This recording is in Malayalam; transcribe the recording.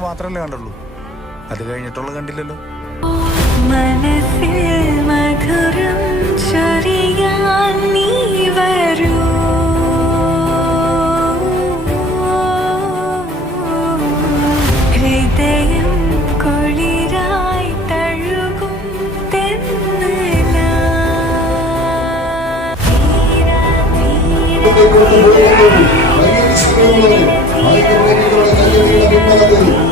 മാത്രമല്ലേ കണ്ടുള്ളൂ അത് കഴിഞ്ഞിട്ടുള്ള കണ്ടില്ലല്ലോ മനസ്സിൽ മധുരം ചൊരിയാൻ നീ വരൂ ഹൃദയം കുളിരായി തഴുകും തെന്നല തീരാ ആയിരക്കണക്കിനുള്ള Hallelujah.